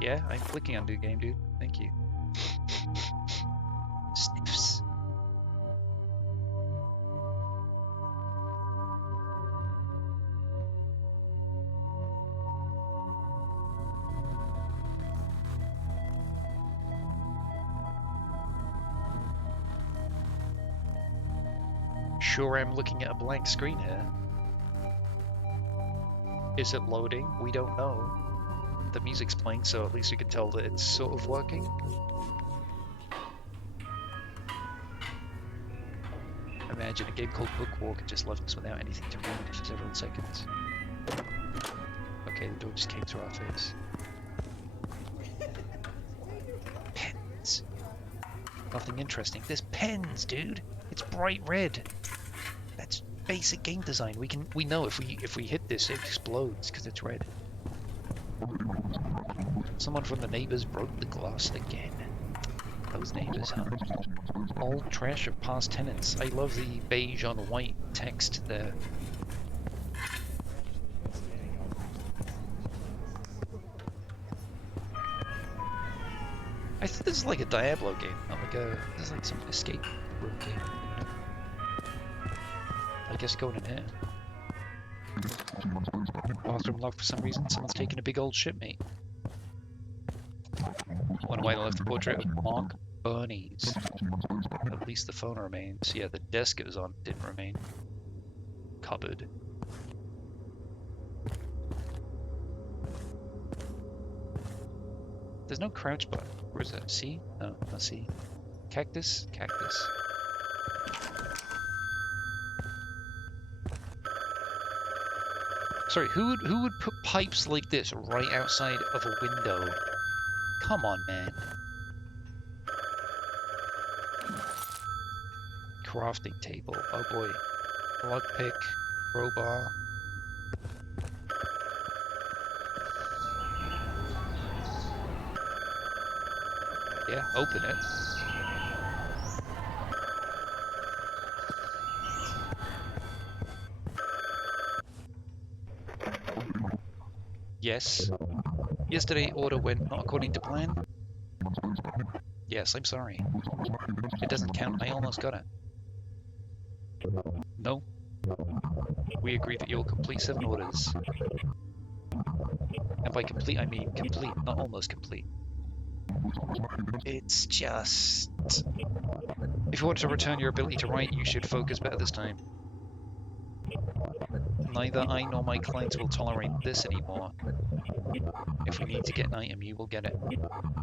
Yeah, I'm clicking on new game, dude. Thank you. Sniffs. Sure, I'm looking at a blank screen here. Is it loading? We don't know. The music's playing, so at least we can tell that it's sort of working. Imagine a game called Bookwalker just left us without anything to read for several seconds. Okay, the door just came through our face. Pens. Nothing interesting. There's pens, dude. It's bright red. That's basic game design. We know if we hit this, it explodes because it's red. Someone from the neighbors broke the glass again. Those neighbors, huh? Old trash of past tenants. I love the beige on white text there. I think this is like a Diablo game, not like this is like some escape room game. You know? I guess going in here. Bathroom locked for some reason. Someone's taking a big old shit, mate. One white left the portrait of Mark Bernies. At least the phone remains. Yeah, the desk it was on didn't remain. Cupboard. There's no crouch button. Where is that? C? No, not C. Cactus? Cactus. Sorry, who would put pipes like this right outside of a window? Come on, man. Crafting table. Oh boy. Lockpick. Crowbar. Yeah, open it. Yes. Yesterday order went not according to plan. Yes, I'm sorry. It doesn't count. I almost got it. No. We agreed that you'll complete 7 orders. And by complete, I mean complete, not almost complete. It's just... If you want to return your ability to write, you should focus better this time. Neither I nor my clients will tolerate this anymore. If we need to get an item, you will get it.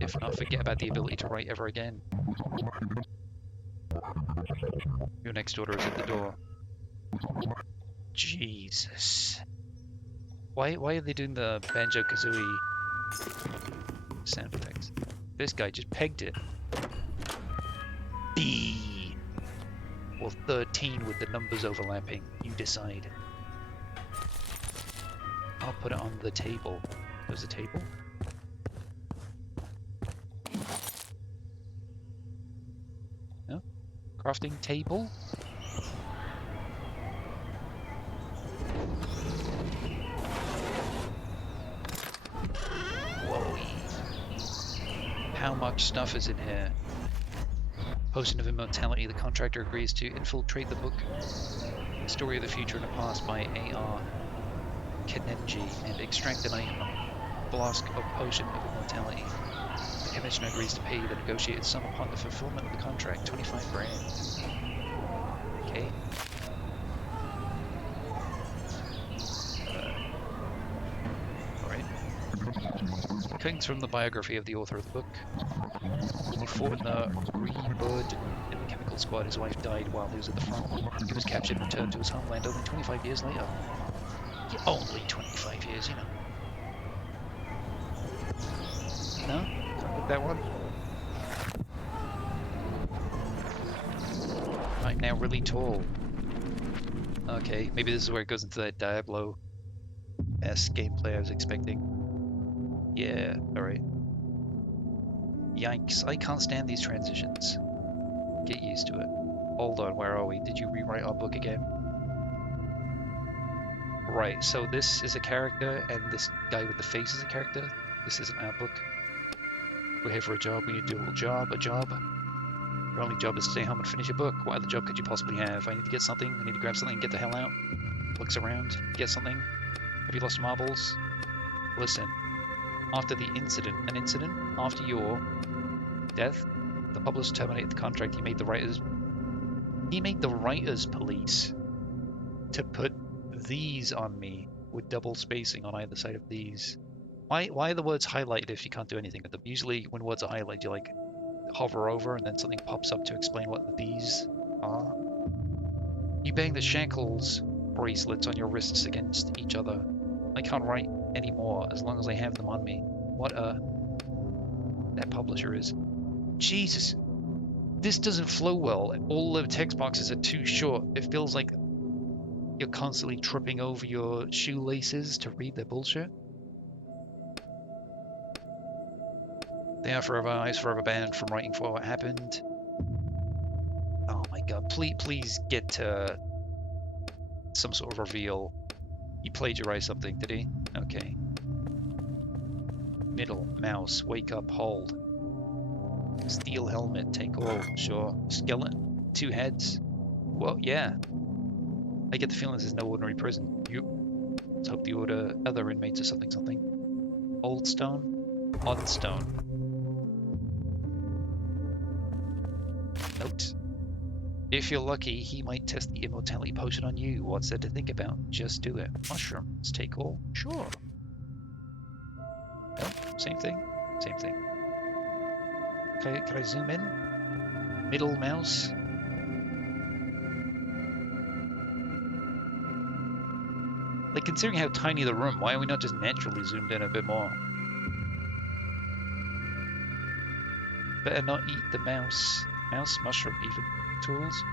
If not, forget about the ability to write ever again. Your next order is at the door. Jesus. Why are they doing the Banjo-Kazooie sound effects? This guy just pegged it. B. Or 13 with the numbers overlapping. You decide. I'll put it on the table. There's a table? No? Crafting table? Whoa. How much stuff is in here? Potion of Immortality. The contractor agrees to infiltrate the book. Story of the Future and the Past by A.R. Kenenji and extract an item. Flask of Potion of Immortality. The commissioner agrees to pay the negotiated sum upon the fulfillment of the contract, 25 grand. Okay. Alright. Cuttings from the biography of the author of the book. He fought in the Rebirth in the chemical squad. His wife died while he was at the front. He was captured and returned to his homeland only 25 years later. Yeah, only 25 years, you know. No? Can't get that one? I'm now really tall. Okay, maybe this is where it goes into that Diablo-esque gameplay I was expecting. Yeah, alright. Yikes, I can't stand these transitions. Get used to it. Hold on, where are we? Did you rewrite our book again? Right, so this is a character, and this guy with the face is a character. This isn't our book. We're here for a job. We need to do a little job. A job. Your only job is to stay home and finish a book. What other job could you possibly have? I need to get something. I need to grab something and get the hell out. Looks around. Get something. Have you lost marbles? Listen. After the incident, after your death, the publisher terminated the contract. He made the writers police to put these on me with double spacing on either side of these. Why are the words highlighted if you can't do anything with them? Usually when words are highlighted, you like hover over and then something pops up to explain what these are. You bang the shackles bracelets on your wrists against each other. I can't write anymore as long as I have them on me. What that publisher is. Jesus. This doesn't flow well. All the text boxes are too short. It feels like you're constantly tripping over your shoelaces to read their bullshit. They are forever, eyes forever banned from writing for what happened. Oh my god, please get to some sort of reveal. He plagiarized something, did he? Okay. Middle, mouse, wake up, hold. Steel helmet, take all, sure. Skeleton, 2 heads. Well, yeah. I get the feeling this is no ordinary prison. Let's hope the other inmates are something. Old stone, odd stone. Note. If you're lucky, he might test the immortality potion on you. What's there to think about? Just do it. Mushrooms, take all, sure. Nope, same thing. Same thing. Okay, can I zoom in? Middle mouse. Like, considering how tiny the room, why are we not just naturally zoomed in a bit more? Better not eat the mouse. Mouse, mushroom, even. Tools?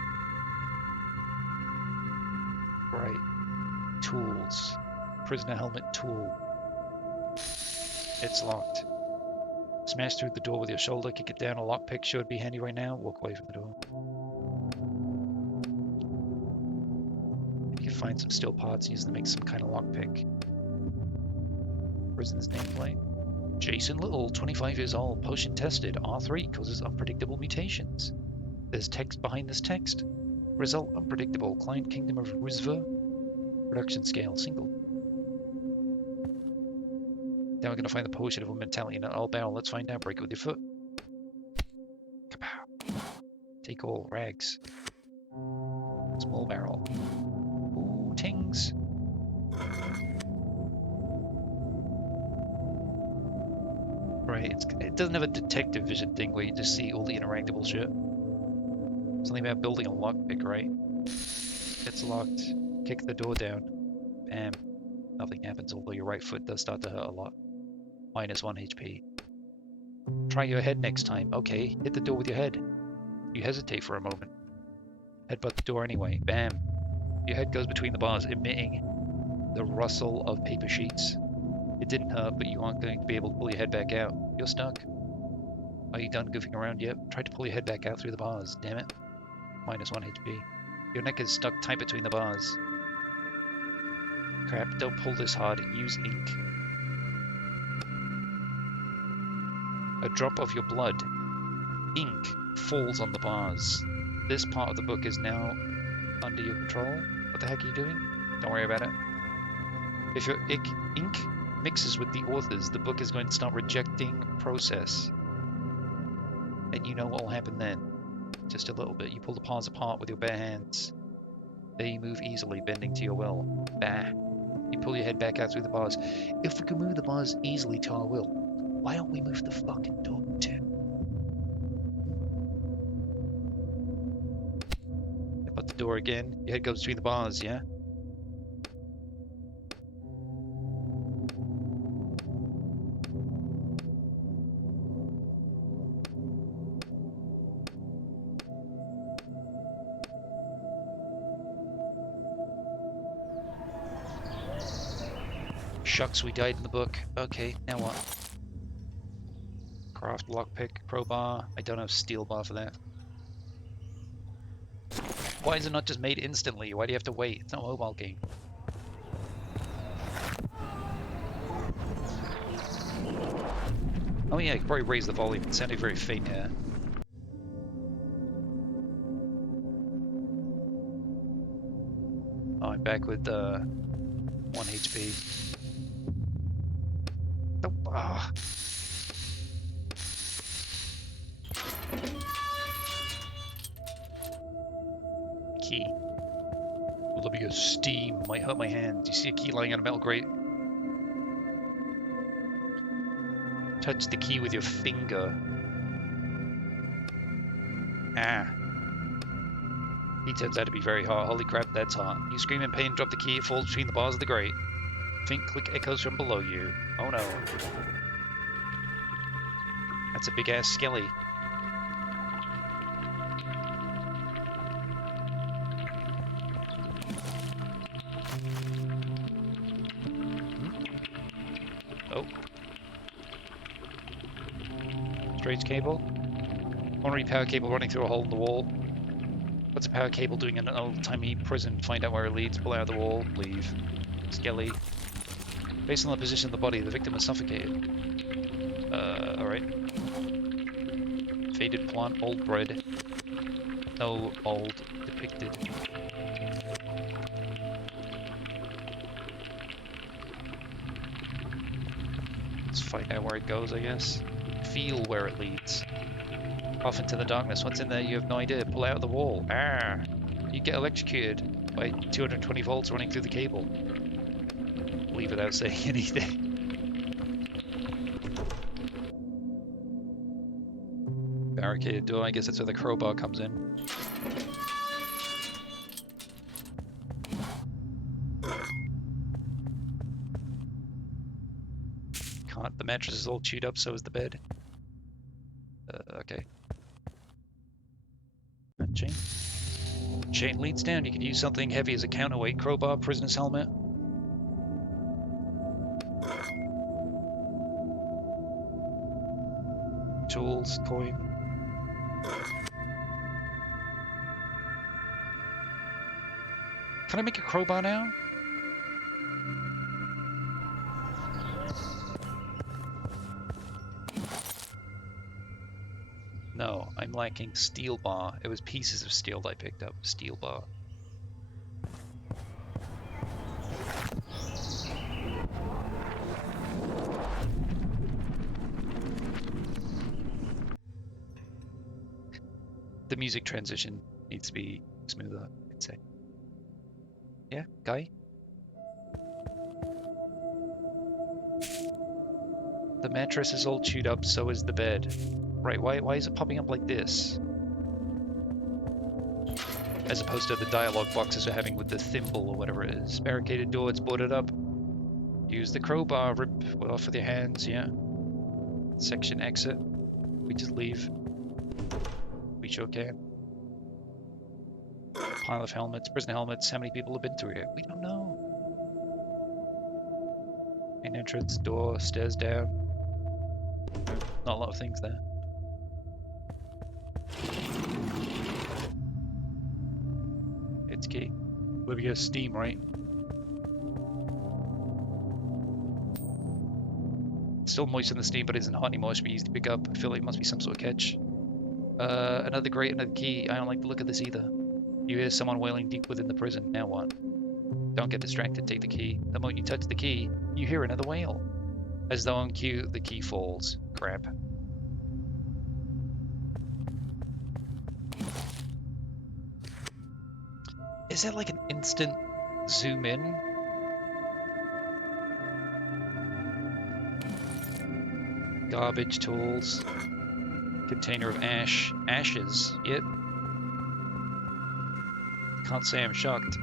Right. Tools. Prisoner helmet tool. It's locked. Smash through the door with your shoulder, kick it down. A lockpick should be handy right now. Walk away from the door. Maybe you can find some steel parts and use them to make some kind of lockpick. Prison's nameplate. Jason Little, 25 years old, potion tested. R3 causes unpredictable mutations. There's text behind this text. Result unpredictable. Client Kingdom of Rizva. Production scale single. Now we're going to find the potion of mentality in an old barrel. Let's find out. Break it with your foot. Kapow. Take all. Rags. Small barrel. Ooh, tings. Right, it doesn't have a detective vision thing where you just see all the interactable shit. Something about building a lockpick, right? It's locked. Kick the door down. Bam. Nothing happens, although your right foot does start to hurt a lot. -1 HP. Try your head next time. Okay, hit the door with your head. You hesitate for a moment. Headbutt the door anyway. Bam. Your head goes between the bars, emitting the rustle of paper sheets. It didn't hurt, but you aren't going to be able to pull your head back out. You're stuck. Are you done goofing around yet? Try to pull your head back out through the bars. Damn it. -1 HP. Your neck is stuck tight between the bars. Crap, don't pull this hard. Use ink. A drop of your blood. Ink falls on the bars. This part of the book is now under your control. What the heck are you doing? Don't worry about it. If your ink mixes with the author's, the book is going to start rejecting process. And you know what will happen then. Just a little bit. You pull the paws apart with your bare hands. There you move easily, bending to your will. Bah. You pull your head back out through the bars. If we can move the bars easily to our will, why don't we move the fucking door too? But the door again. Your head goes between the bars, yeah? Shucks, we died in the book. Okay, now what? Craft lockpick, crowbar. I don't have steel bar for that. Why is it not just made instantly? Why do you have to wait? It's not a mobile game. Oh yeah, I could probably raise the volume. It's sounding very faint here. Oh, I'm back with 1 HP. Oh, ah. Key. Will there be a steam? Might hurt my hands. You see a key lying on a metal grate. Touch the key with your finger. Ah. He turns out to be very hot. Holy crap, that's hot. You scream in pain, drop the key, it falls between the bars of the grate. Faint click echoes from below you. Oh no. That's a big ass skelly. Oh. Strange cable. Ornery power cable running through a hole in the wall. What's a power cable doing in an old-timey prison? Find out where it leads, pull out the wall, leave. Skelly. Based on the position of the body, the victim was suffocated. Alright. Faded plant, old bread. No old depicted. Let's find out where it goes, I guess. Feel where it leads. Off into the darkness. What's in there? You have no idea. Pull out the wall. Ah! You get electrocuted by 220 volts running through the cable. Leave without saying anything. Barricaded door. I guess that's where the crowbar comes in. Can't. The mattress is all chewed up, so is the bed. Okay. Chain. Chain leads down. You could use something heavy as a counterweight. Crowbar, prisoner's helmet. Tools, coin. Can I make a crowbar now? No, I'm lacking steel bar. It was pieces of steel that I picked up. Steel bar. The music transition needs to be smoother, I'd say. Yeah, guy? The mattress is all chewed up, so is the bed. Right, why is it popping up like this? As opposed to the dialogue boxes we're having with the thimble or whatever it is. Barricaded door, it's boarded up. Use the crowbar, rip off with your hands, yeah. Section exit. We just leave. We sure can. Pile of helmets, prisoner helmets. How many people have been through here? We don't know. Main entrance, door, stairs down. Not a lot of things there. It's key. Olivia, steam, right? It's still moist in the steam, but it isn't hot anymore. It should be easy to pick up. I feel like it must be some sort of catch. Another grate, another key. I don't like the look of this either. You hear someone wailing deep within the prison. Now what? Don't get distracted. Take the key. The moment you touch the key, you hear another wail. As though on cue, the key falls. Crap. Is that like an instant zoom in? Garbage tools. Container of ashes. Yep. Can't say I'm shocked.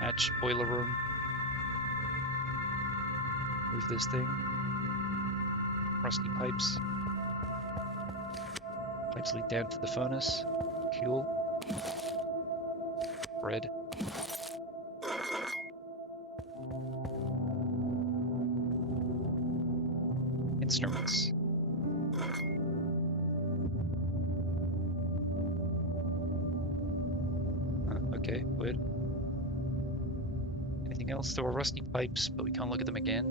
Hatch, boiler room. Move this thing. Rusty pipes. Pipes lead down to the furnace. Cool. Bread. Instruments. Okay, weird. Anything else? There were rusty pipes, but we can't look at them again.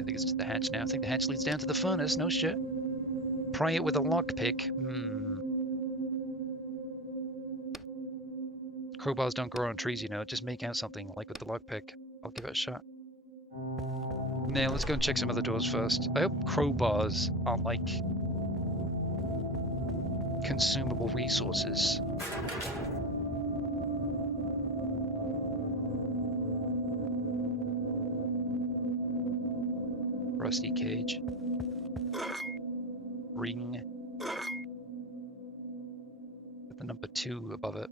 I think it's to the hatch now. I think the hatch leads down to the furnace. No shit. Pry it with a lockpick. Crowbars don't grow on trees, you know. Just make out something, like with the lockpick. I'll give it a shot. Now, let's go and check some other doors first. I hope crowbars aren't, like, consumable resources. Rusty cage. Ring. With the number 2 above it.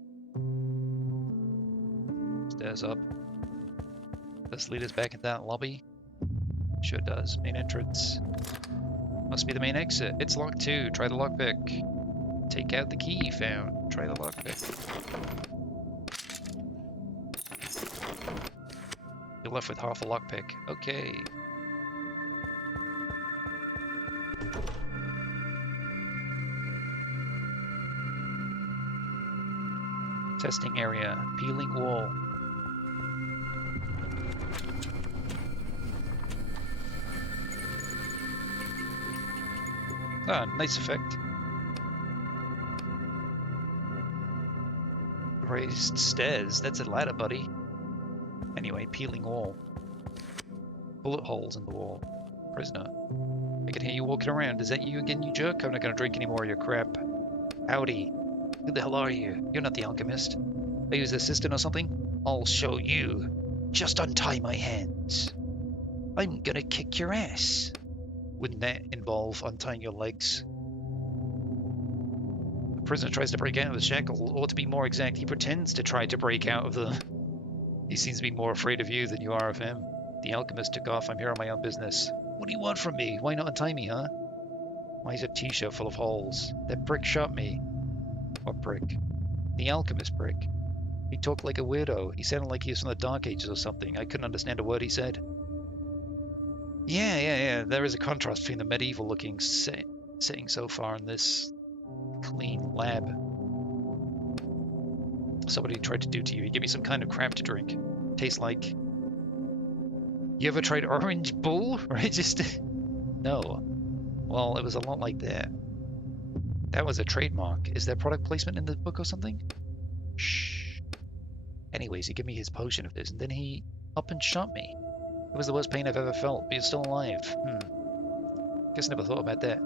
Stairs up. Does this lead us back into that lobby? Sure does. Main entrance. Must be the main exit. It's locked too. Try the lockpick. Take out the key you found. Try the lockpick. You're left with half a lockpick. Okay. Testing area. Peeling wall. Ah, nice effect. Raised stairs. That's a ladder, buddy. Anyway, peeling wall. Bullet holes in the wall. Prisoner. I can hear you walking around. Is that you again, you jerk? I'm not gonna drink any more of your crap. Howdy. Who the hell are you? You're not the alchemist. Are you his assistant or something? I'll show you. Just untie my hands. I'm gonna kick your ass. Wouldn't that involve untying your legs? The prisoner tries to break out of the shackle, or to be more exact, he pretends to try to break out of the... He seems to be more afraid of you than you are of him. The alchemist took off. I'm here on my own business. What do you want from me? Why not untie me, huh? Why is a t-shirt full of holes? That prick shot me. What prick? The alchemist prick. He talked like a weirdo. He sounded like he was from the Dark Ages or something. I couldn't understand a word he said. Yeah. There is a contrast between the medieval-looking setting so far and this clean lab. Somebody tried to do to you. He gave me some kind of crap to drink. Tastes like... You ever tried Orange Bull? Right? Just... No. Well, it was a lot like that. That was a trademark. Is there product placement in the book or something? Shh. Anyways, he gave me his potion of this, and then he up and shot me. It was the worst pain I've ever felt, but you're still alive. Guess I never thought about that.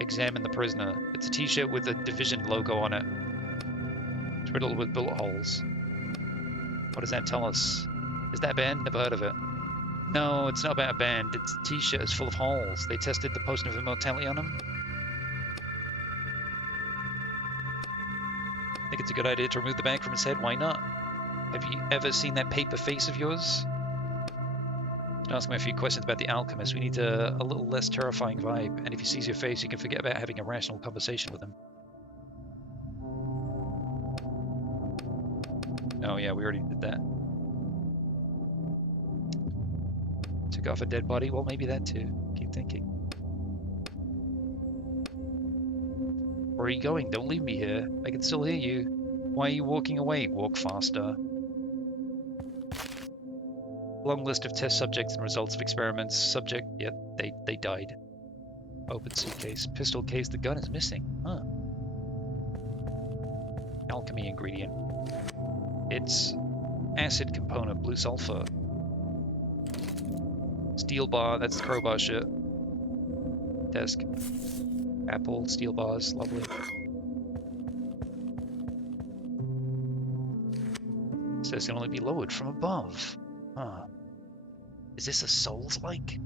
Examine the prisoner. It's a t-shirt with a division logo on it. It's riddled with bullet holes. What does that tell us? Is that a band? Never heard of it. No, it's not about a band. It's a t-shirt is full of holes. They tested the potion of immortality on him. Think it's a good idea to remove the bag from his head? Why not? Have you ever seen that paper face of yours? Ask him a few questions about the alchemist. We need a little less terrifying vibe. And if he sees your face, you can forget about having a rational conversation with him. Oh yeah, we already did that. Took off a dead body. Well, maybe that too. Keep thinking. Where are you going? Don't leave me here. I can still hear you. Why are you walking away? Walk faster. Long list of test subjects and results of experiments. Subject, yep, they died. Open suitcase. Pistol case. The gun is missing. Huh. Alchemy ingredient. It's acid component, blue sulfur. Steel bar, that's the crowbar shit. Desk. Apple, steel bars, lovely. Says can only be lowered from above. Huh. Is this a Souls-like?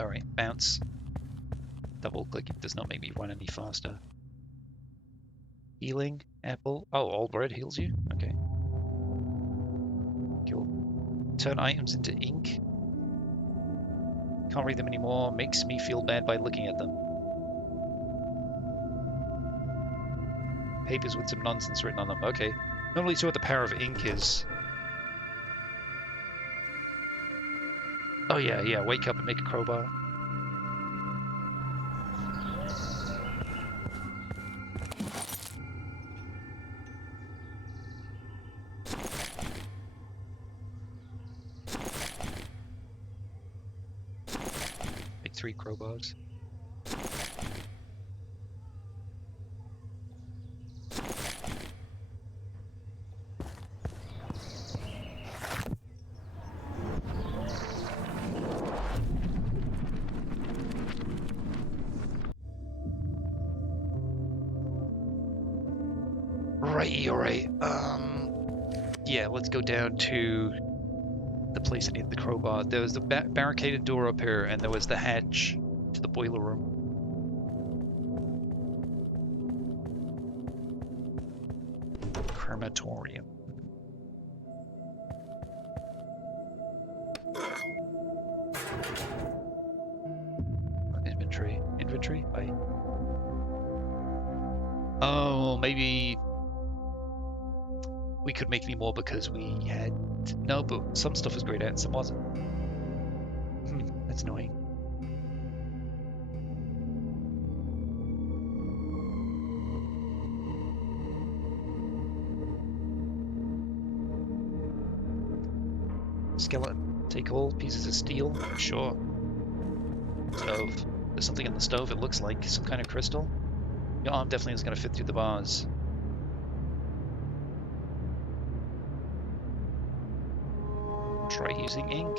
Alright, bounce. Double clicking does not make me run any faster. Healing, apple. Oh, all bread heals you? Okay. Cool. Turn items into ink. Can't read them anymore. Makes me feel bad by looking at them. Papers with some nonsense written on them. Okay. Not really sure what the power of ink is. Oh yeah, wake up and make a crowbar. 3 crowbars. Right, alright. Yeah, let's go down to the place I needed the crowbar. There was the barricaded door up here, and there was the hatch to the boiler room. Crematorium. Inventory? Bye. Oh, maybe we could make any more because we had... No, but some stuff was grayed out and some wasn't. That's annoying. Skeleton. Take all pieces of steel. Sure. Stove. There's something in the stove, it looks like. Some kind of crystal. Your arm definitely is going to fit through the bars. Try using ink.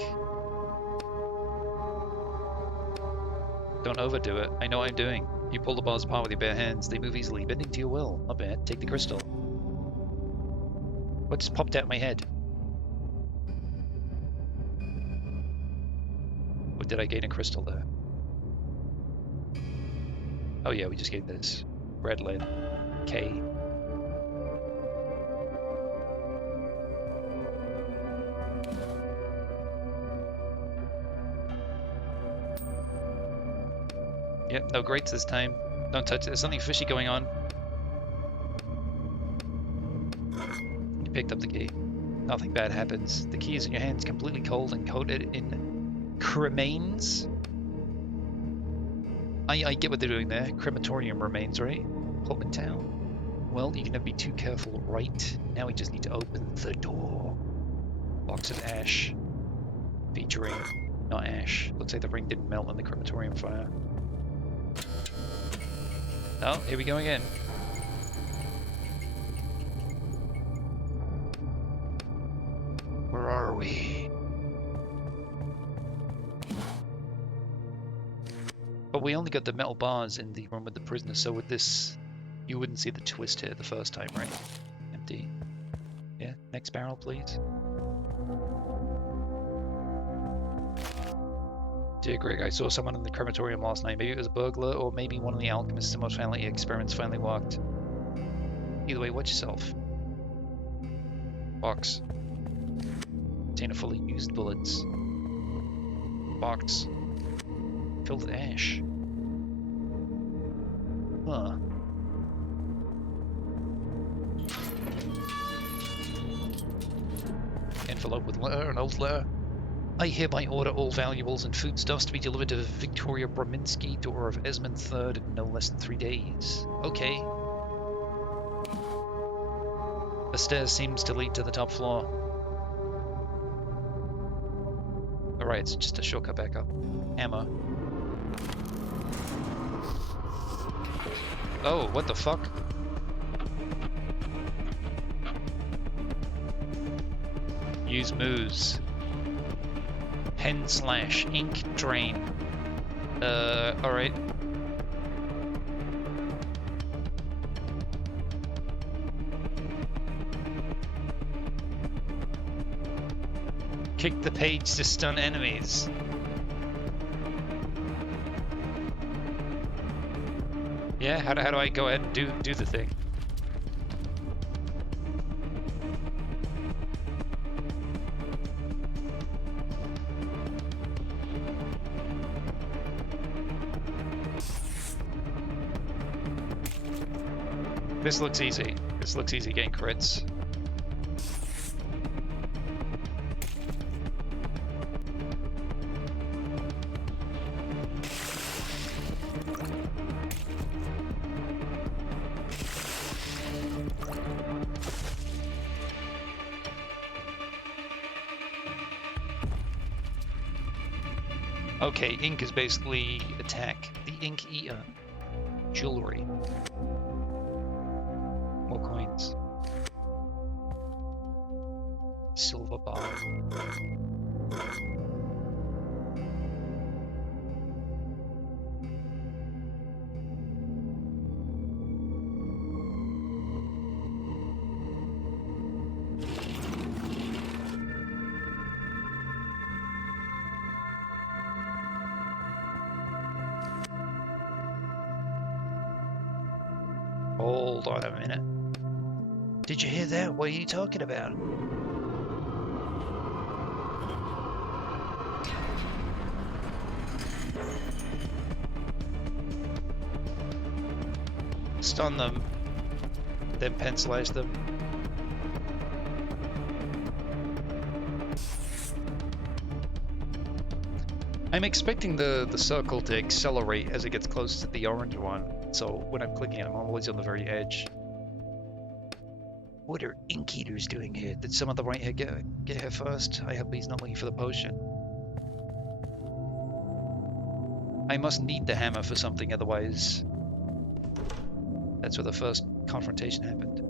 Don't overdo it. I know what I'm doing. You pull the bars apart with your bare hands. They move easily, bending to your will. Not bad. Take the crystal. What just popped out of my head? Or did I gain a crystal there? Oh yeah, we just gained this. Red lead. K. Yep, no grates this time. Don't touch it. There's something fishy going on. You picked up the key. Nothing bad happens. The key is in your hands, completely cold and coated in cremains. I get what they're doing there. Crematorium remains, right? Pullman Town. Well, you're gonna be too careful, right? Now we just need to open the door. Box of ash. Featuring, not ash. Looks like the ring didn't melt in the crematorium fire. Oh, here we go again. Where are we? But we only got the metal bars in the room with the prisoner, so with this, you wouldn't see the twist here the first time, right? Empty. Yeah, next barrel, please. Dear Greg, I saw someone in the crematorium last night. Maybe it was a burglar, or maybe one of the alchemists in most family experiments finally worked. Either way, watch yourself. Box. Container fully used bullets. Box. Filled with ash. Huh. Envelope with letter, an old letter. I hereby order all valuables and foodstuffs to be delivered to Victoria Brominski, daughter of Esmond III, in no less than 3 days. Okay. The stairs seems to lead to the top floor. Alright, it's just a shortcut back up. Hammer. Oh, what the fuck? Use moves. Pen slash ink drain. Alright. Kick the page to stun enemies. Yeah, how do I go ahead and do the thing? This looks easy. This looks easy getting crits. Okay, ink is basically attack. The ink eater. Jewelry. More coins. Silver bar. Hold on a minute. Did you hear that? What are you talking about? Stun them, then pencilize them. I'm expecting the circle to accelerate as it gets close to the orange one, so when I'm clicking, I'm always on the very edge. What are ink eaters doing here? Did some of the right here get here first? I hope he's not looking for the potion. I must need the hammer for something, otherwise that's where the first confrontation happened.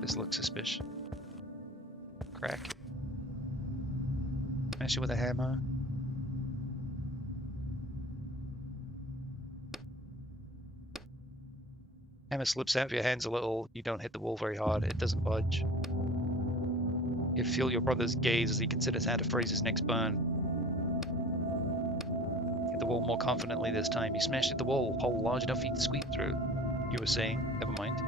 This looks suspicious. Crack. Smash it with a hammer. Hammer slips out of your hands a little. You don't hit the wall very hard. It doesn't budge. You feel your brother's gaze as he considers how to phrase his next burn. Hit the wall more confidently this time. You smashed at the wall, hole large enough for you to squeeze through. You were saying, never mind.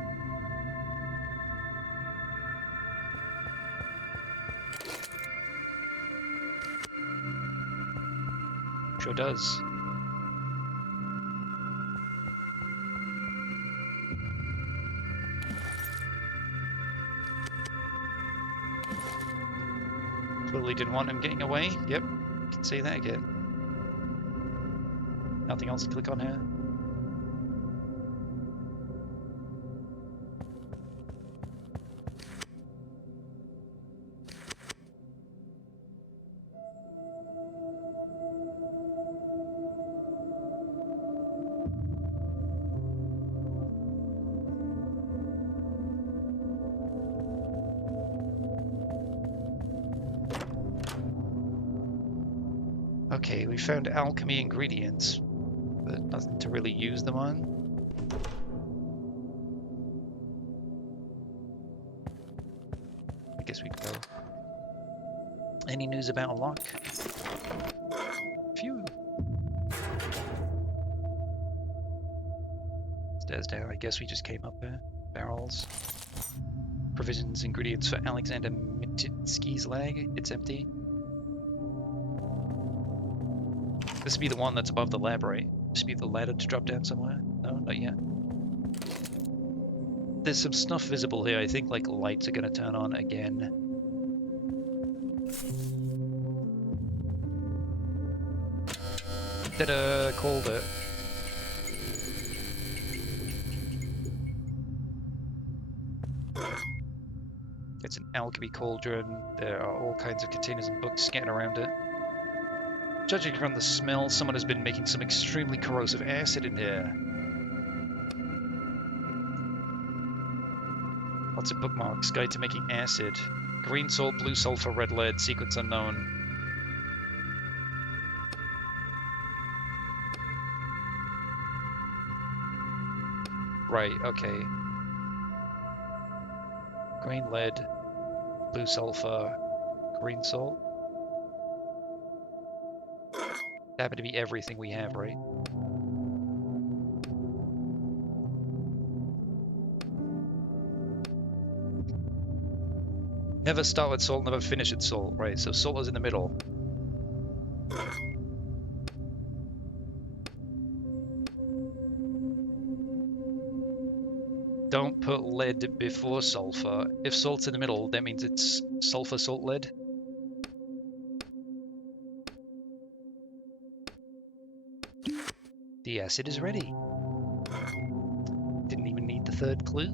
Sure does. Clearly didn't want him getting away. Yep, can say that again. Nothing else to click on here. Okay, we found alchemy ingredients, but nothing to really use them on. I guess we go. Any news about a lock? Phew. Stairs down. I guess we just came up there. Barrels. Provisions, ingredients for Alexander Mititsky's leg. It's empty. This would be the one that's above the lab, right? This would be the ladder to drop down somewhere? No, not yet. There's some stuff visible here. I think like lights are going to turn on again. Ta-da! Called it. It's an alchemy cauldron. There are all kinds of containers and books scattered around it. Judging from the smell, someone has been making some extremely corrosive acid in here. Lots of bookmarks. Guide to making acid. Green salt, blue sulfur, red lead. Sequence unknown. Right, okay. Green lead, blue sulfur, green salt. That happened to be everything we have, right? Never start with salt, never finish with salt, right? So salt is in the middle. Don't put lead before sulfur. If salt's in the middle, that means it's sulfur, salt, lead. The acid is ready. Didn't even need the third clue.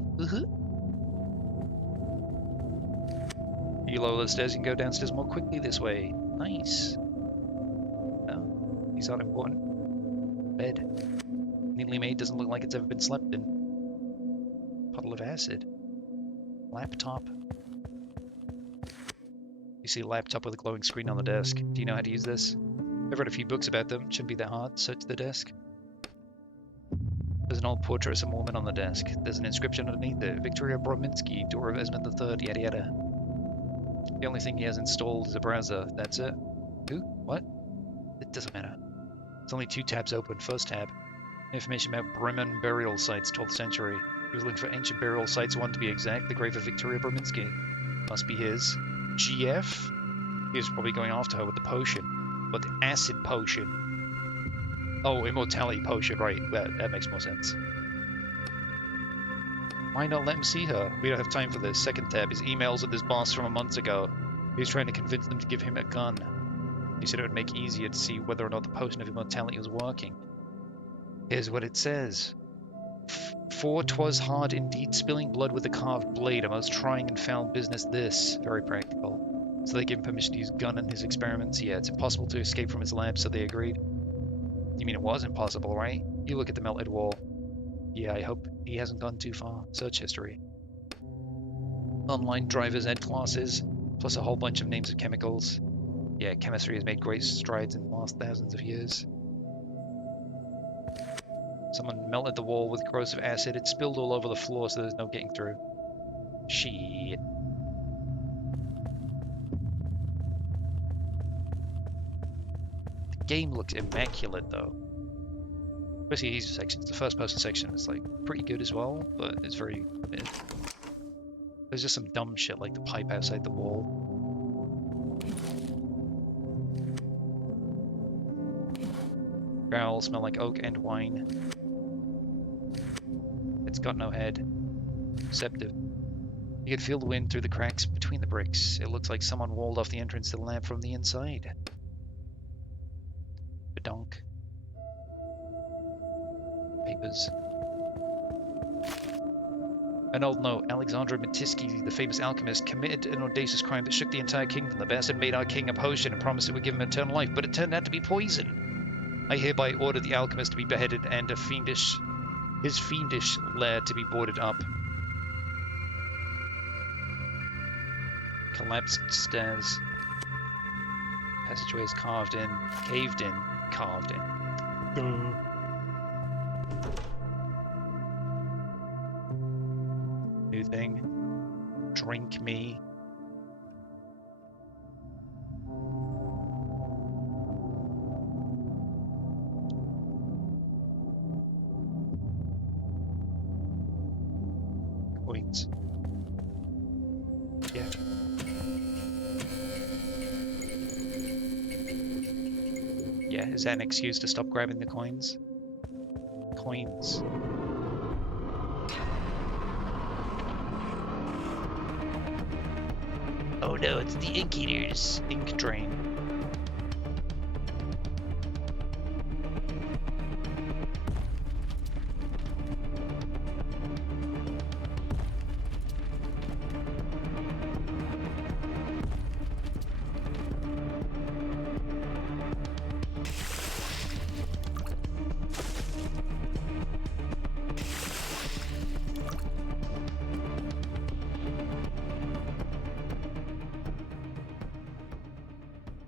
You lower the stairs, you can go downstairs more quickly this way. Nice. Oh, these aren't important. Bed. Neatly made, doesn't look like it's ever been slept in. Puddle of acid. Laptop. You see a laptop with a glowing screen on the desk. Do you know how to use this? I've read a few books about them. Shouldn't be that hard. Search the desk. There's an old portrait of some woman on the desk. There's an inscription underneath it. Victoria Brominski, daughter of Esmond III, yada yada. The only thing he has installed is a browser. That's it. Who? What? It doesn't matter. There's only 2 tabs open. First tab. Information about Bremen burial sites, 12th century. He was looking for ancient burial sites, one to be exact. The grave of Victoria Brominski. Must be his. GF? He was probably going after her with the potion. But the acid potion. Oh, immortality potion, right. That makes more sense. Why not let him see her? We don't have time for this. Second tab. His emails with his boss from a month ago. He was trying to convince them to give him a gun. He said it would make it easier to see whether or not the potion of immortality was working. Here's what it says. For 'twas hard indeed, spilling blood with a carved blade, a most trying and foul business this. Very practical. So they gave him permission to use gun in his experiments? Yeah, it's impossible to escape from his lab, so they agreed. You mean it was impossible, right? You look at the melted wall. Yeah, I hope he hasn't gone too far. Search history. Online drivers ed classes, plus a whole bunch of names of chemicals. Yeah, chemistry has made great strides in the last thousands of years. Someone melted the wall with corrosive acid. It spilled all over the floor, so there's no getting through. Shit. The game looks immaculate, though. Especially these sections. The first-person section is like pretty good as well, but it's very mid. There's just some dumb shit like the pipe outside the wall. Barrels smell like oak and wine. It's got no head. Deceptive. You can feel the wind through the cracks between the bricks. It looks like someone walled off the entrance to the lab from the inside. Badonk. Papers. An old note. Alexandra Mitiski, the famous alchemist, committed an audacious crime that shook the entire kingdom. The bastard made our king a potion and promised it would give him eternal life, but it turned out to be poison. I hereby order the alchemist to be beheaded and his fiendish lair to be boarded up. Collapsed stairs. Passageways carved in. Caved in. Carved in. New thing. Drink me. Coins. Yeah. Yeah, is that an excuse to stop grabbing the coins? Coins. Oh no, it's the ink eaters. Ink drain.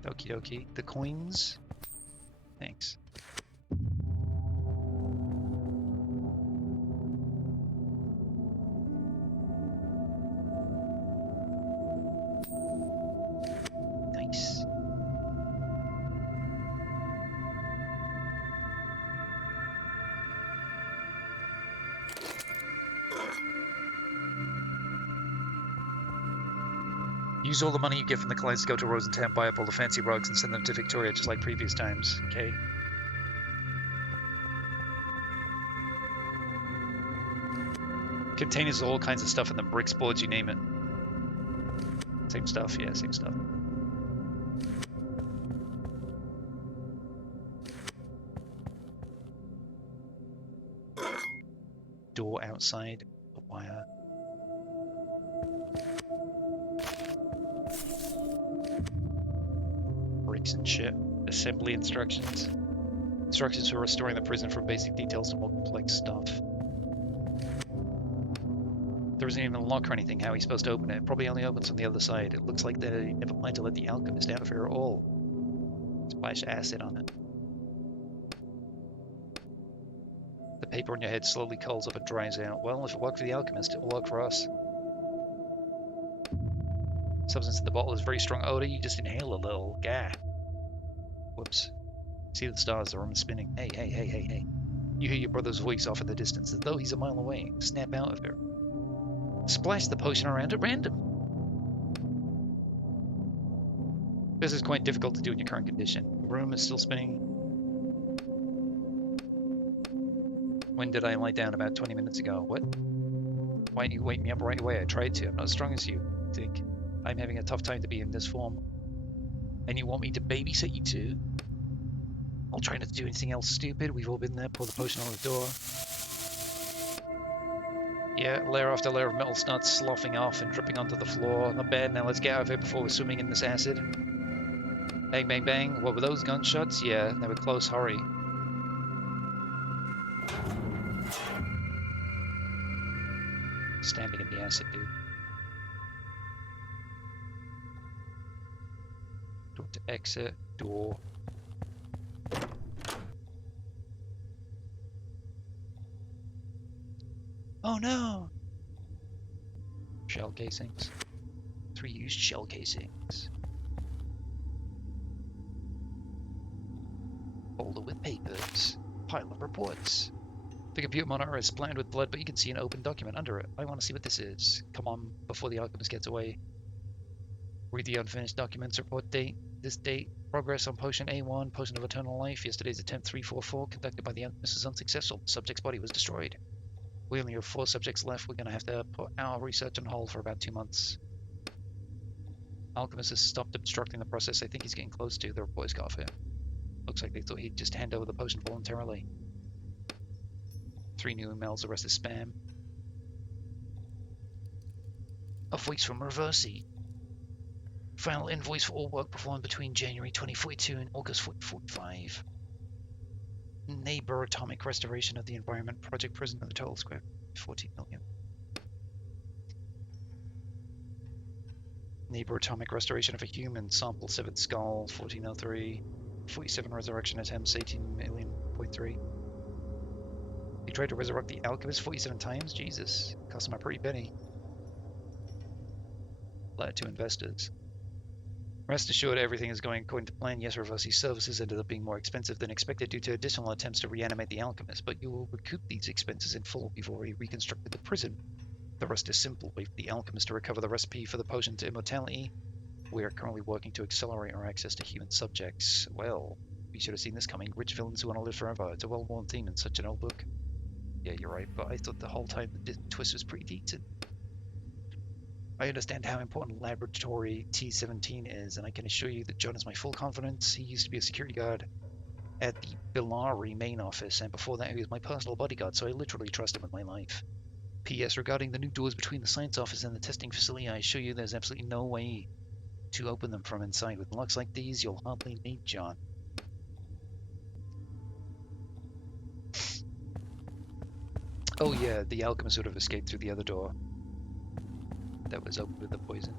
Okie dokie. The coins? Thanks. Nice. Use all the money you get from the clients to go to Rosentown, buy up all the fancy rugs, and send them to Victoria just like previous times. Okay. Containers all kinds of stuff in them. Bricks, boards, you name it. Same stuff, yeah, same stuff. Door outside. The wire. Bricks and shit. Assembly instructions. Instructions for restoring the prison from basic details to more complex stuff. There isn't even a lock or anything. How are you supposed to open it? It probably only opens on the other side. It looks like they never planned to let the alchemist out of here at all. Splash acid on it. The paper on your head slowly curls up and dries out. Well, if it worked for the alchemist, it will work for us. Substance in the bottle is very strong odor. You just inhale a little. Gah. Whoops. See the stars, the room is spinning. Hey, hey, hey, hey, hey. You hear your brother's voice off in the distance, as though he's a mile away. Snap out of it. Splash the potion around at random. This is quite difficult to do in your current condition. The room is still spinning. When did I lie down? About 20 minutes ago. What? Why didn't you wake me up right away? I tried to. I'm not as strong as you. I think I'm having a tough time to be in this form. And you want me to babysit you too? I'll try not to do anything else stupid. We've all been there. Pour the potion on the door. Yeah, layer after layer of metal starts sloughing off and dripping onto the floor. Not bad. Now let's get out of here before we're swimming in this acid. Bang, bang, bang. What were those gunshots? Yeah, they were close. Hurry. Standing in the acid, dude. Door to exit. Door. Oh no! Shell casings. 3 used shell casings. Folder with papers. Pile of reports. The computer monitor is splattered with blood, but you can see an open document under it. I want to see what this is. Come on, before the alchemist gets away. Read the unfinished documents. Report date. This date. Progress on potion A1. Potion of eternal life. Yesterday's attempt 344 conducted by the alchemist was unsuccessful. The subject's body was destroyed. We only have 4 subjects left. We're going to have to put our research on hold for about 2 months. Alchemist has stopped obstructing the process. I think he's getting close to. The reporters got off here. Looks like they thought he'd just hand over the potion voluntarily. 3 new emails. The rest is spam. A voice from Reversi. Final invoice for all work performed between January 2042 and August 2045. Neighbor atomic restoration of the environment project prison of the total square 14 million. Neighbor atomic restoration of a human sample 7 skull 1403. 47 resurrection attempts 18 million.3. He tried to resurrect the alchemist 47 times? Jesus, cost him a pretty penny. Letter to investors. Rest assured everything is going according to plan. Yes, Reversi's services ended up being more expensive than expected due to additional attempts to reanimate the alchemist, but you will recoup these expenses in full. We've already reconstructed the prison. The rest is simple. Wait for the alchemist to recover the recipe for the potion to immortality. We are currently working to accelerate our access to human subjects. Well, we should have seen this coming. Rich villains who want to live forever. It's a well-worn theme in such an old book. Yeah, you're right, but I thought the whole time the twist was pretty decent. I understand how important Laboratory T-17 is, and I can assure you that John has my full confidence. He used to be a security guard at the Billari main office, and before that he was my personal bodyguard, so I literally trust him with my life. P.S. Regarding the new doors between the science office and the testing facility, I assure you there's absolutely no way to open them from inside. With locks like these, you'll hardly need John. Oh yeah, the alchemist would have escaped through the other door that was opened with the poison.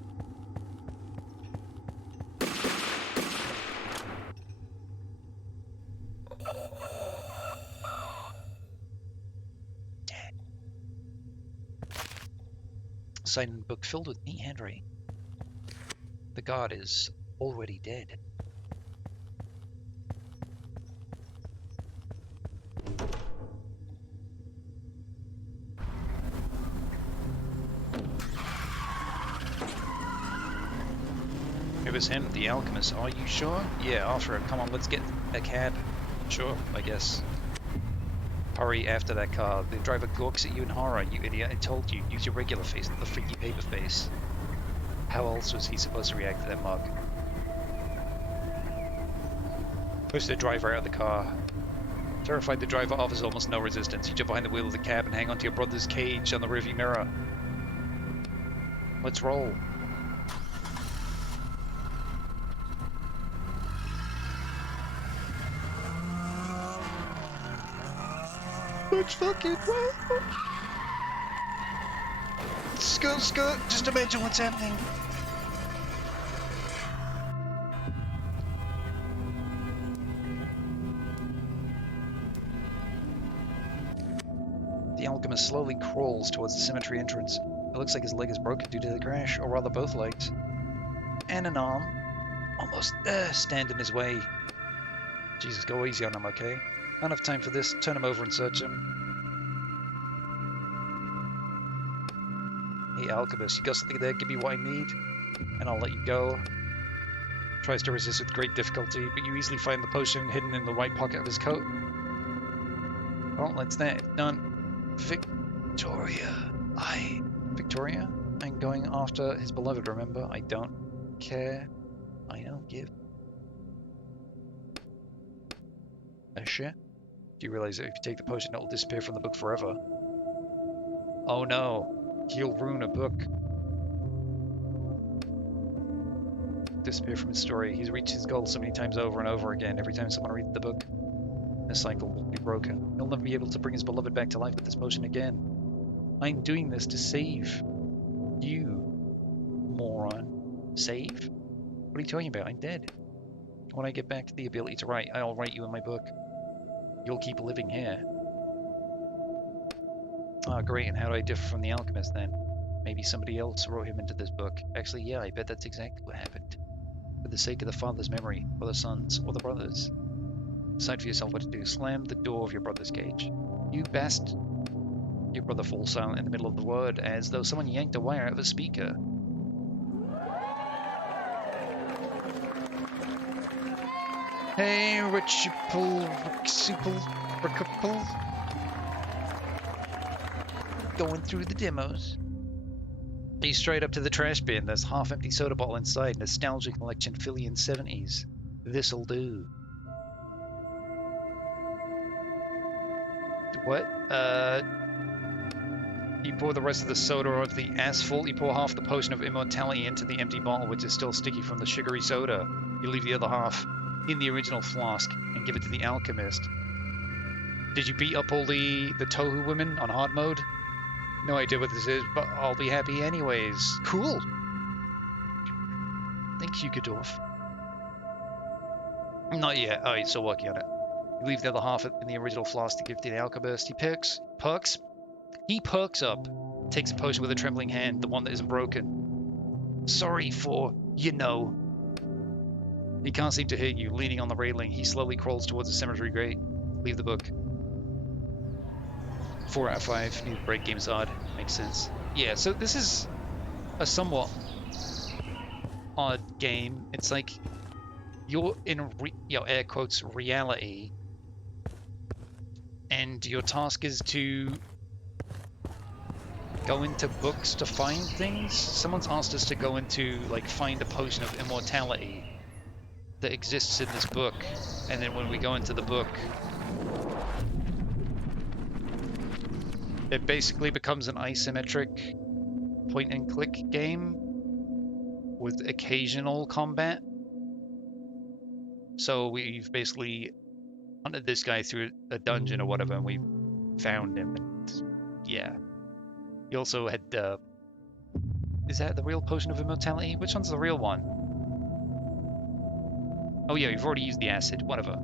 Dead. Signed book filled with neat handwriting. The god is already dead. It was him, the alchemist. Are you sure? Yeah, after it. Come on, let's get a cab. Sure, I guess. Hurry after that car. The driver gawks at you in horror. You idiot. I told you. Use your regular face, not the freaky paper face. How else was he supposed to react to that mug? Push the driver out of the car. Terrified, the driver offers almost no resistance. You jump behind the wheel of the cab and hang onto your brother's cage on the rearview mirror. Let's roll. Let's fucking roll. Skirt. Just imagine what's happening. The alchemist slowly crawls towards the cemetery entrance. It looks like his leg is broken due to the crash, or rather both legs. And an arm. Almost stand in his way. Jesus, go easy on him, okay? I don't have time for this. Turn him over and search him. Hey, alchemist, you got something there? Give me what I need, and I'll let you go. Tries to resist with great difficulty, but you easily find the potion hidden in the right pocket of his coat. Well, that's that. It's done. Victoria. Victoria? I'm going after his beloved, remember? I don't care. I don't give a shit. Do you realize that if you take the potion, it will disappear from the book forever? Oh no. He'll ruin a book. Disappear from his story. He's reached his goal so many times over and over again. Every time someone reads the book, this cycle will be broken. He'll never be able to bring his beloved back to life with this potion again. I'm doing this to save you, moron. Save? What are you talking about? I'm dead. When I get back the ability to write, I'll write you in my book. You'll keep living here. Ah, great, and how do I differ from the alchemist then? Maybe somebody else wrote him into this book. Actually, yeah, I bet that's exactly what happened. For the sake of the father's memory, or the sons, or the brothers. Decide for yourself what to do. Slam the door of your brother's cage. You best. Your brother falls silent in the middle of the word, as though someone yanked a wire out of a speaker. Hey, Rickaple. Going through the demos. He's straight up to the trash bin. There's a half-empty soda bottle inside. Nostalgic collection Fillion 70s. This'll do. What? You pour the rest of the soda onto the asphalt. You pour half the potion of immortality into the empty bottle, which is still sticky from the sugary soda. You leave the other half in the original flask and give it to the alchemist. Did you beat up all the Tohu women on hard mode? No idea what this is, but I'll be happy anyways. Cool. Thanks, Yukadorf. Not yet. Oh, he's still working on it. You leave the other half in the original flask to give to the alchemist. He perks up, takes a potion with a trembling hand, the one that isn't broken. Sorry for, you know. He can't seem to hear you. Leaning on the railing, he slowly crawls towards the cemetery grate. Leave the book. 4 out of 5. New break game's odd. Makes sense. Yeah, so this is a somewhat odd game. It's like you're in, air quotes, reality, and your task is to go into books to find things. Someone's asked us to go into, like, find a potion of immortality that exists in this book, and then when we go into the book, it basically becomes an isometric point-and-click game with occasional combat. So we've basically hunted this guy through a dungeon or whatever, and we found him, and yeah. He also had, is that the real potion of immortality? Which one's the real one? Oh yeah, we've already used the acid, whatever.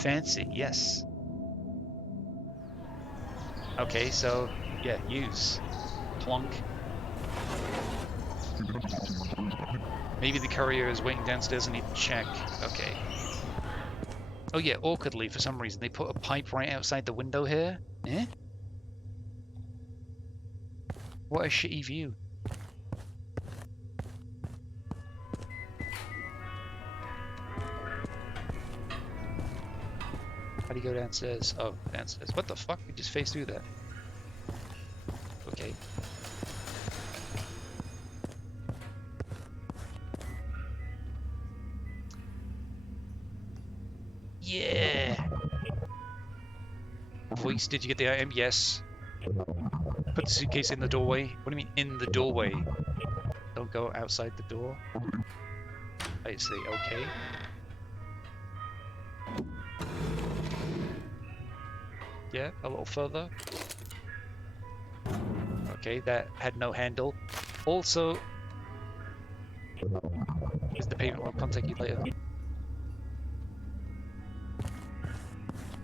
Fancy, yes. Okay, so, yeah, use. Plunk. Maybe the courier is waiting downstairs and need to check. Okay. Oh yeah, awkwardly, for some reason, they put a pipe right outside the window here. Eh? What a shitty view. How do you go downstairs? Oh, downstairs. What the fuck? We just faced through that. Okay. Yeah! Voice, did you get the item? Yes. Put the suitcase in the doorway. What do you mean in the doorway? Don't go outside the door. I say okay. Yeah, a little further. Okay, that had no handle. Also, is the payment? I'll contact you later.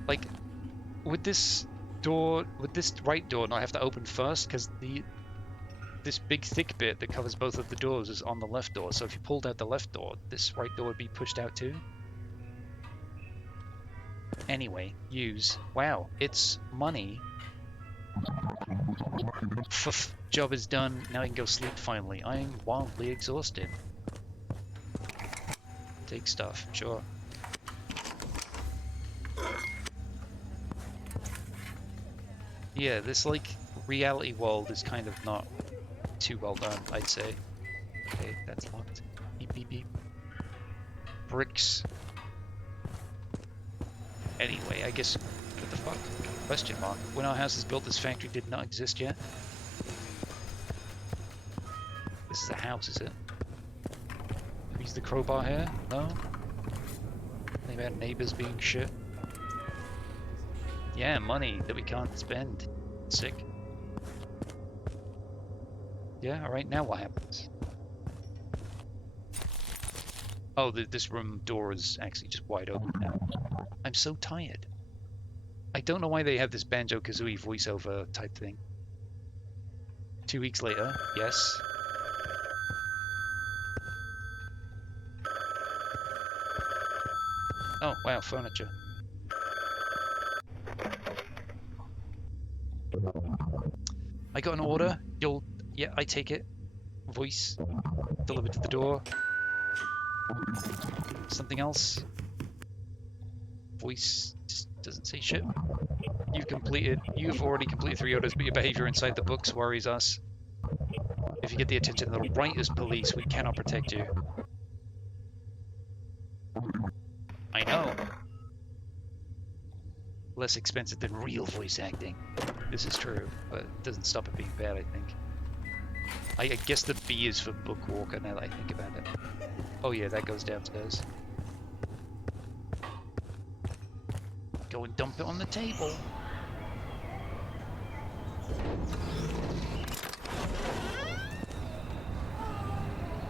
Like, would this right door not have to open first? Because this big thick bit that covers both of the doors is on the left door. So if you pulled out the left door, this right door would be pushed out too. Anyway, use. Wow, it's money. Job is done. Now I can go sleep finally. I'm wildly exhausted. Take stuff, sure. Yeah, this like reality world is kind of not too well done, I'd say. Okay, that's locked. Beep beep beep. Bricks. Anyway, I guess what the fuck? Question mark. When our house is built, this factory did not exist yet. This is a house, is it? Use the crowbar here? No? Think about neighbors being shit. Yeah, money that we can't spend. Sick. Yeah, alright, now what happens? Oh, this room door is actually just wide open now. I'm so tired. I don't know why they have this Banjo-Kazooie voiceover type thing. 2 weeks later, yes. Oh, wow, furniture. I got an order. Yeah, I take it. Voice. Delivered to the door. Something else. Voice just doesn't say shit. You've already completed 3 orders, but your behavior inside the books worries us. If you get the attention of the writers' police, we cannot protect you. I know. Less expensive than real voice acting. This is true, but it doesn't stop it being bad, I think. I guess the B is for Bookwalker now that I think about it. Oh yeah, that goes downstairs. Go and dump it on the table.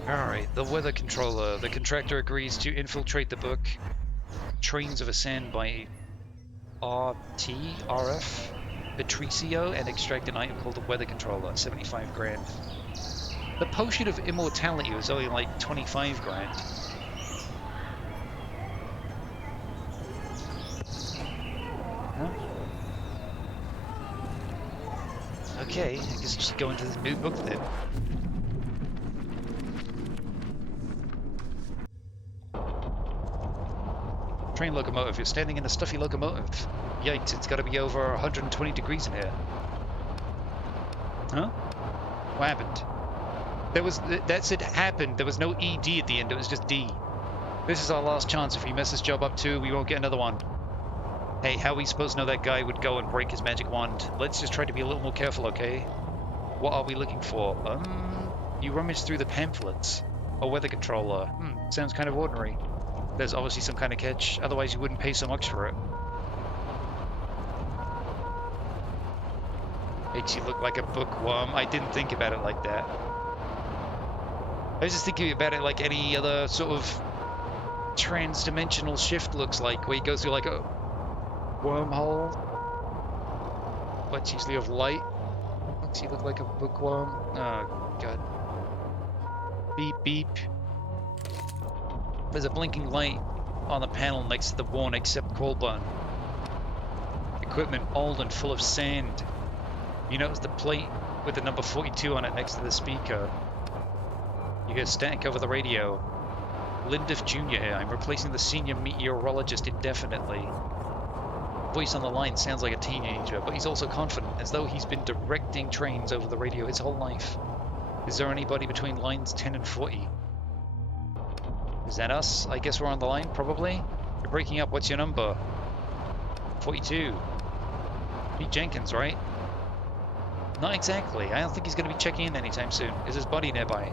Alright, the weather controller. The contractor agrees to infiltrate the book. Trains of Ascend by RF Patricio and extract an item called the weather controller. 75 grand. The potion of immortality was only like 25 grand. Huh? Okay, I guess just go into this new book then. Train locomotive. You're standing in a stuffy locomotive. Yikes, it's got to be over 120 degrees in here. Huh? What happened? That said happened. There was no ED at the end. It was just D. This is our last chance. If we mess this job up too, we won't get another one. Hey, how are we supposed to know that guy would go and break his magic wand? Let's just try to be a little more careful, okay? What are we looking for? You rummaged through the pamphlets. A weather controller. Sounds kind of ordinary. There's obviously some kind of catch, otherwise you wouldn't pay so much for it. Makes you look like a bookworm. I didn't think about it like that. I was just thinking about it like any other sort of trans-dimensional shift looks like, where you go through like a wormhole, but it's usually of light. Makes you look like a bookworm. Oh, God. Beep, beep. There's a blinking light on the panel next to the worn accept call button. Equipment old and full of sand. You notice the plate with the number 42 on it next to the speaker. You hear static over the radio. Lindiff Jr. here. I'm replacing the senior meteorologist indefinitely. Voice on the line sounds like a teenager, but he's also confident, as though he's been directing trains over the radio his whole life. Is there anybody between lines 10 and 40? Is that us? I guess we're on the line, probably? You're breaking up. What's your number? 42. Pete Jenkins, right? Not exactly. I don't think he's going to be checking in anytime soon. Is his body nearby?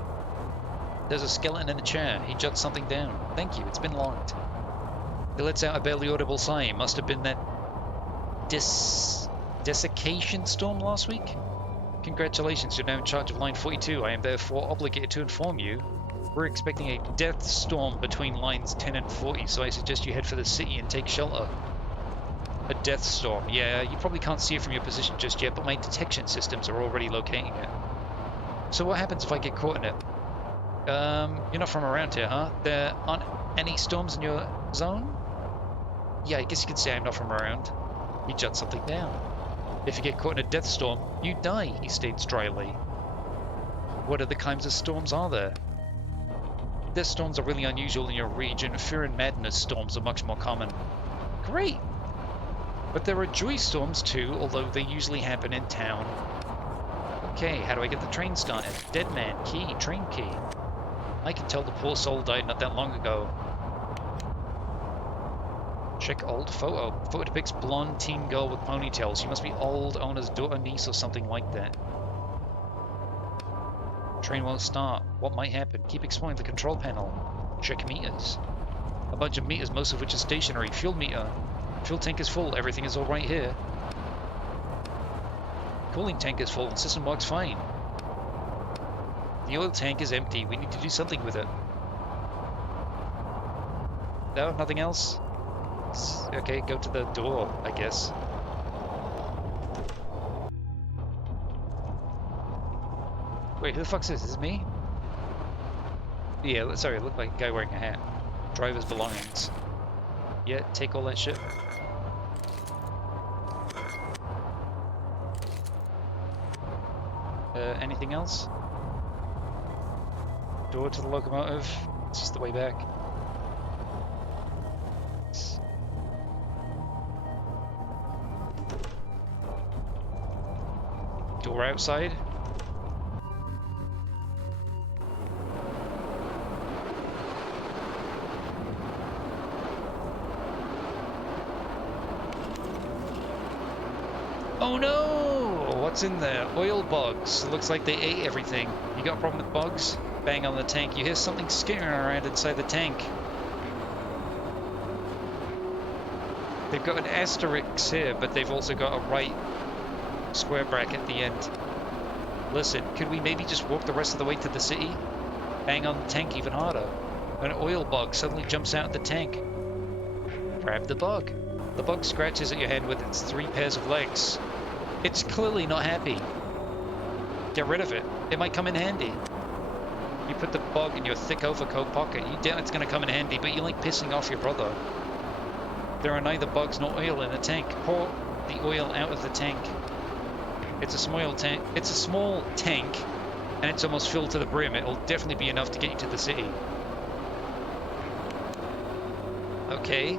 There's a skeleton in a chair. He jots something down. Thank you, it's been locked. He lets out a barely audible sigh. It must have been that desiccation storm last week? Congratulations, you're now in charge of line 42. I am therefore obligated to inform you. We're expecting a death storm between lines 10 and 40, so I suggest you head for the city and take shelter. A death storm. Yeah, you probably can't see it from your position just yet, but my detection systems are already locating it. So what happens if I get caught in it? You're not from around here, huh? There aren't any storms in your zone? Yeah, I guess you could say I'm not from around. He juts something down. If you get caught in a death storm, you die, he states dryly. What other kinds of storms are there? Death storms are really unusual in your region. Fear and madness storms are much more common. Great! But there are joy storms too, although they usually happen in town. Okay, how do I get the train started? Dead man, key, train key. I can tell the poor soul died not that long ago. Check old photo. Photo depicts blonde teen girl with ponytails. She must be old owner's daughter, niece, or something like that. Train won't start. What might happen? Keep exploring the control panel. Check meters. A bunch of meters, most of which are stationary. Fuel meter. Fuel tank is full. Everything is all right here. Cooling tank is full and system works fine. The oil tank is empty. We need to do something with it. No, nothing else? Okay, go to the door, I guess. Wait, who the fuck's this? Is it me? Yeah, sorry, it looked like a guy wearing a hat. Driver's belongings. Yeah, take all that shit. Anything else? Door to the locomotive. It's just the way back. Door outside. Oh no! What's in there? Oil bugs. Looks like they ate everything. You got a problem with bugs? Bang on the tank. You hear something skittering around inside the tank. They've got an asterisk here, but they've also got a right square bracket at the end. Listen, could we maybe just walk the rest of the way to the city? Bang on the tank even harder. An oil bug suddenly jumps out of the tank. Grab the bug. The bug scratches at your head with its 3 pairs of legs. It's clearly not happy. Get rid of it. It might come in handy. You put the bug in your thick overcoat pocket. You doubt it's going to come in handy, but you like pissing off your brother. There are neither bugs nor oil in the tank. Pour the oil out of the tank. It's a small tank. It's a small tank, and it's almost filled to the brim. It'll definitely be enough to get you to the city. Okay.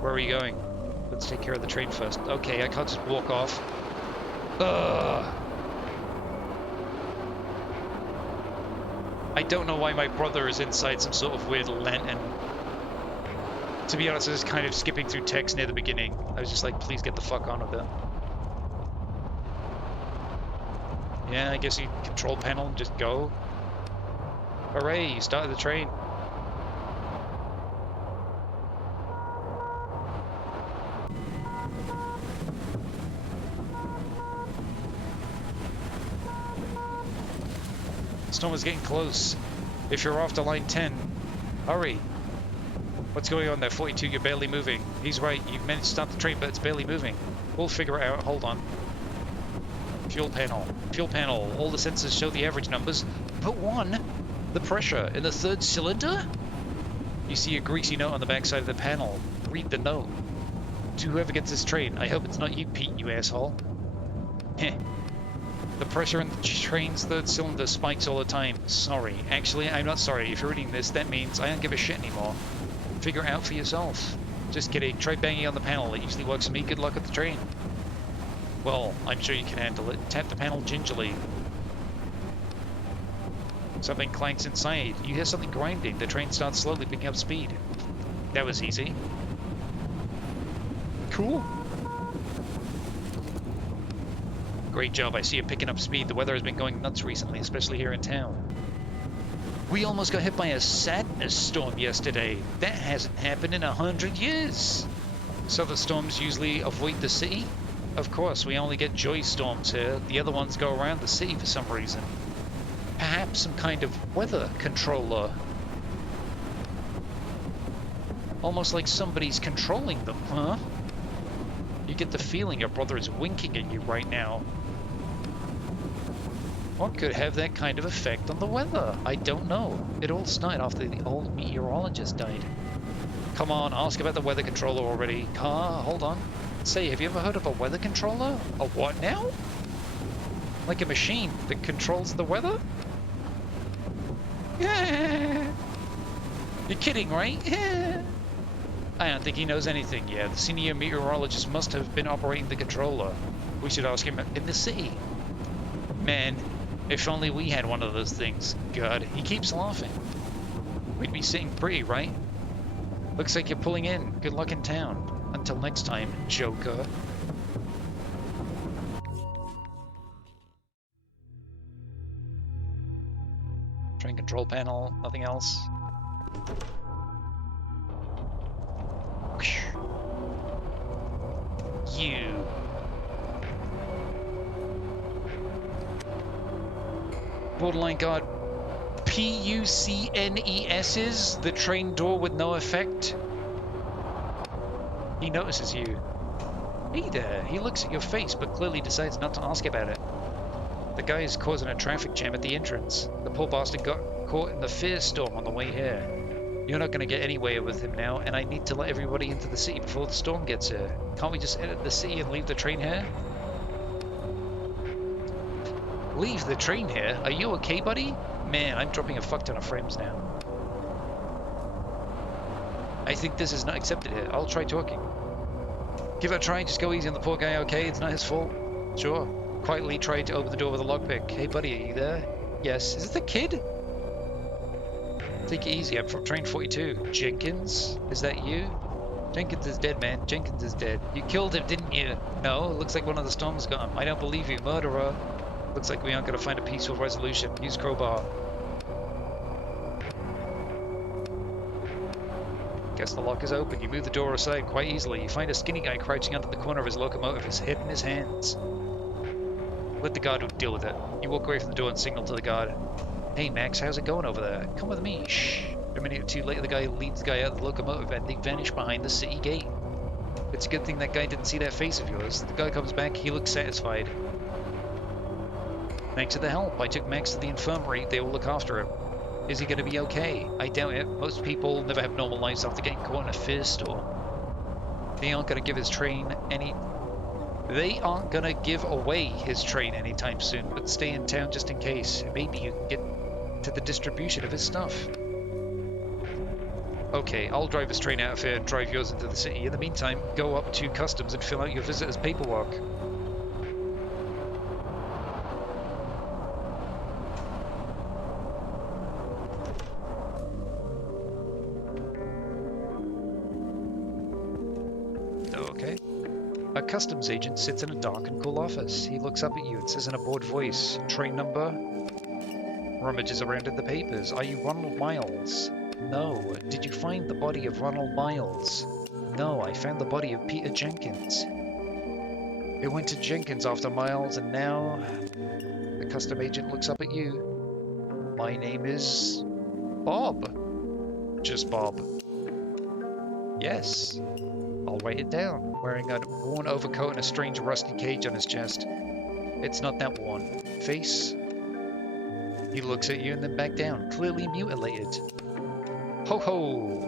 Where are we going? Let's take care of the train first. Okay, I can't just walk off. Ugh. I don't know why my brother is inside some sort of weird lantern. To be honest, I was kind of skipping through text near the beginning. I was just like, please get the fuck on with it. Yeah, I guess you control panel and just go. Hooray, you started the train. Storm is getting close. If you're off to line 10, hurry. What's going on there? 42, you're barely moving. He's right, you've managed to start the train, but it's barely moving. We'll figure it out. Hold on. Fuel panel. Fuel panel. All the sensors show the average numbers, but one, the pressure in the 3rd cylinder? You see a greasy note on the backside of the panel. Read the note. To whoever gets this train, I hope it's not you, Pete, you asshole. Heh. The pressure in the train's 3rd cylinder spikes all the time. Sorry. Actually, I'm not sorry. If you're reading this, that means I don't give a shit anymore. Figure it out for yourself. Just kidding. Try banging on the panel. It usually works for me. Good luck with the train. Well, I'm sure you can handle it. Tap the panel gingerly. Something clanks inside. You hear something grinding. The train starts slowly picking up speed. That was easy. Cool. Great job. I see you picking up speed. The weather has been going nuts recently, especially here in town. We almost got hit by a sadness storm yesterday. That hasn't happened in 100 years. So the storms usually avoid the city? Of course, we only get joy storms here. The other ones go around the city for some reason. Perhaps some kind of weather controller. Almost like somebody's controlling them, huh? You get the feeling your brother is winking at you right now. What could have that kind of effect on the weather? I don't know. It all started after the old meteorologist died. Come on, ask about the weather controller already. Hold on. Say, have you ever heard of a weather controller? A what now? Like a machine that controls the weather? Yeah. You're kidding, right? Yeah. I don't think he knows anything yet. The senior meteorologist must have been operating the controller. We should ask him in the city. Man, if only we had one of those things. God, he keeps laughing. We'd be sitting pretty, right? Looks like you're pulling in. Good luck in town. Until next time, Joker. Train control panel, nothing else. You. Borderline guard. PUCNES's the train door with no effect. He notices you. Hey there. He looks at your face but clearly decides not to ask about it. The guy is causing a traffic jam at the entrance. The poor bastard got caught in the fear storm on the way here. You're not going to get anywhere with him now, and I need to let everybody into the city before the storm gets here. Can't we just enter the city and leave the train here? Leave the train here? Are you okay, buddy? Man, I'm dropping a fuck ton of frames now. I think this is not accepted here. I'll try talking. Give it a try, just go easy on the poor guy, okay? It's not his fault. Sure. Quietly try to open the door with a lockpick. Hey buddy, are you there? Yes. Is it the kid? Take it easy, I'm from train 42. Jenkins? Is that you? Jenkins is dead, man. Jenkins is dead. You killed him, didn't you? No, looks like one of the storms got him. I don't believe you, murderer. Looks like we aren't going to find a peaceful resolution. Use crowbar. Guess the lock is open. You move the door aside quite easily. You find a skinny guy crouching under the corner of his locomotive, his head in his hands. Let the guard deal with it. You walk away from the door and signal to the guard. Hey Max, how's it going over there? Come with me. Shh. A minute or two later, the guy leads the guy out of the locomotive and they vanish behind the city gate. It's a good thing that guy didn't see that face of yours. The guy comes back, he looks satisfied. Thanks for the help. I took Max to the infirmary. They will look after him. Is he going to be okay? I doubt it. Most people never have normal lives after getting caught in a fear storm. They aren't going to give his train any... They aren't going to give away his train anytime soon, but stay in town just in case. Maybe you can get to the distribution of his stuff. Okay, I'll drive his train out of here and drive yours into the city. In the meantime, go up to customs and fill out your visitor's paperwork. Okay. A customs agent sits in a dark and cool office. He looks up at you and says in a bored voice, train number? Rummages around in the papers. Are you Ronald Miles? No. Did you find the body of Ronald Miles? No, I found the body of Peter Jenkins. It went to Jenkins after Miles and now... The custom agent looks up at you. My name is... Bob. Just Bob. Yes. I'll write it down. Wearing a worn overcoat and a strange rusty cage on his chest. It's not that worn. Face? He looks at you and then back down, clearly mutilated. Ho ho!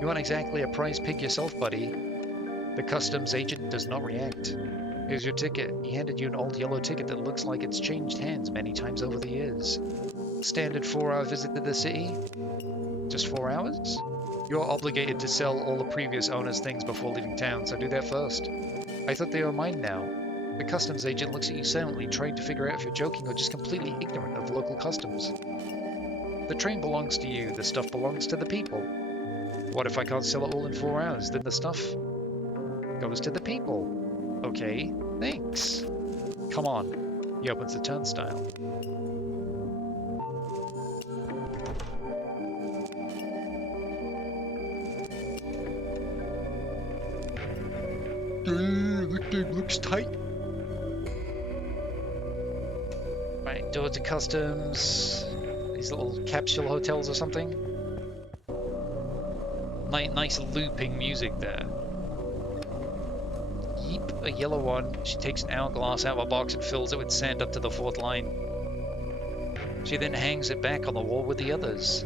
You aren't exactly a prize pig yourself, buddy. The customs agent does not react. Here's your ticket. He handed you an old yellow ticket that looks like it's changed hands many times over the years. Standard 4-hour visit to the city? Just 4 hours? You're obligated to sell all the previous owner's things before leaving town, so do that first. I thought they were mine now. The customs agent looks at you silently, trying to figure out if you're joking or just completely ignorant of local customs. The train belongs to you, the stuff belongs to the people. What if I can't sell it all in 4 hours? Then the stuff goes to the people. Okay, thanks. Come on. He opens the turnstile. Looks tight. Right, door to customs. These little capsule hotels or something. Nice looping music there. Yeep, a yellow one. She takes an hourglass out of a box and fills it with sand up to the 4th line. She then hangs it back on the wall with the others.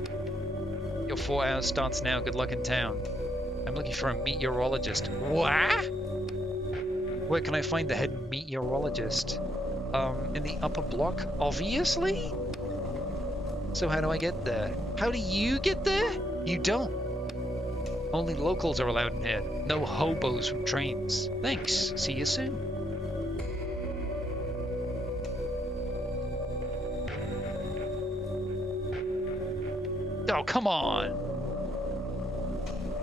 Your 4 hours starts now. Good luck in town. I'm looking for a meteorologist. What? Where can I find the head meteorologist? In the upper block, obviously? So how do I get there? How do you get there? You don't. Only locals are allowed in here. No hobos from trains. Thanks. See you soon. Oh, come on.